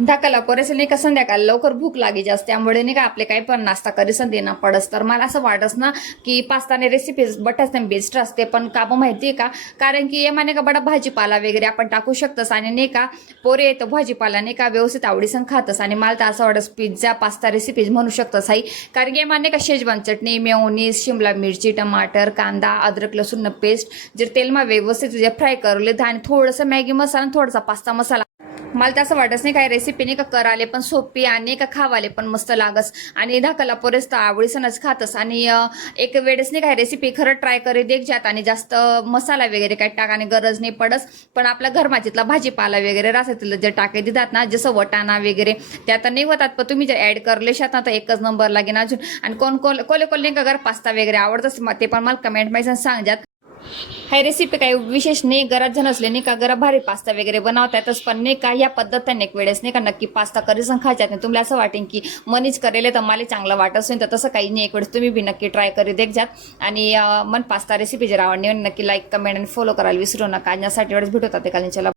धाकाला पोरेसे नाही का संध्याकाळ लवकर भूक लागी जास्त, त्यामुळे नाही का आपले काही पण नाश्ता करीसन देणं पडस. तर मला असं वाटस ना की पास्ताने रेसिपीज बटाच नाही बेस्ट असते, पण का माहिती आहे का, कारण की माने का बडा भाजीपाला वगैरे आपण टाकू शकतस आणि नाही का पोरे येतो भाजीपाला नाही का व्यवस्थित आवडीसन खातस. आणि मला तर असं वाटस पिझ्झा पास्ता रेसिपीज म्हणू शकतस आई, कारण की माने का शेजवान चटणी, मेयोनीज, शिमला मिरची, टमाटर, कांदा, अद्रक लसूण पेस्ट जर तेलमा व्यवस्थित फ्राय करले आणि थोडंसं मॅगी मसाला, थोडासा पास्ता मसाला, मला तर असं वाटत नाही काय रेसिपी नाही का कराले पण सोपी आणि का खावाले पण मस्त लागस. आणि धाकाला पोरेस तर आवडीसनच खातस. आणि एक वेळेस नाही काय रेसिपी खरं ट्राय करी देख जात, आणि जास्त मसाला वगैरे काय टाकाने गरज नाही पडस. पण आपल्या घरमाचीतला भाजीपाला वगैरे रासातील जे टाके देतात ना, जसं वटाणा वगैरे त्यात नाही होतात, पण तुम्ही जर ऍड करले शात ना तर एकच नंबर लागेल अजून. आणि कोण कोले नाही का घर पास्ता वगैरे आवडतच ते पण मला कमेंट मध्ये सांगजात. हाय रेसिपी काही विशेष नाही, गरज जण असले नाही का घरा भारी पास्ता वगैरे बनवता येतच, पण नाही का या पद्धतीने एक वेळेस नाही का नक्की पास्ता करी खायच्यात नाही. तुम्हाला असं वाटेल की मनीच करेल तर मला चांगलं वाटत असेल, तर तसं काही नाही, एक वेळेस तुम्ही बी नक्की ट्राय करी देख जात. आणि मन पास्ता रेसिपी जर आवडली नक्की लाईक कमेंट आणि फॉलो करायला विसरू नका. यासाठी वेळेस भेटू होतात एखाद्याला.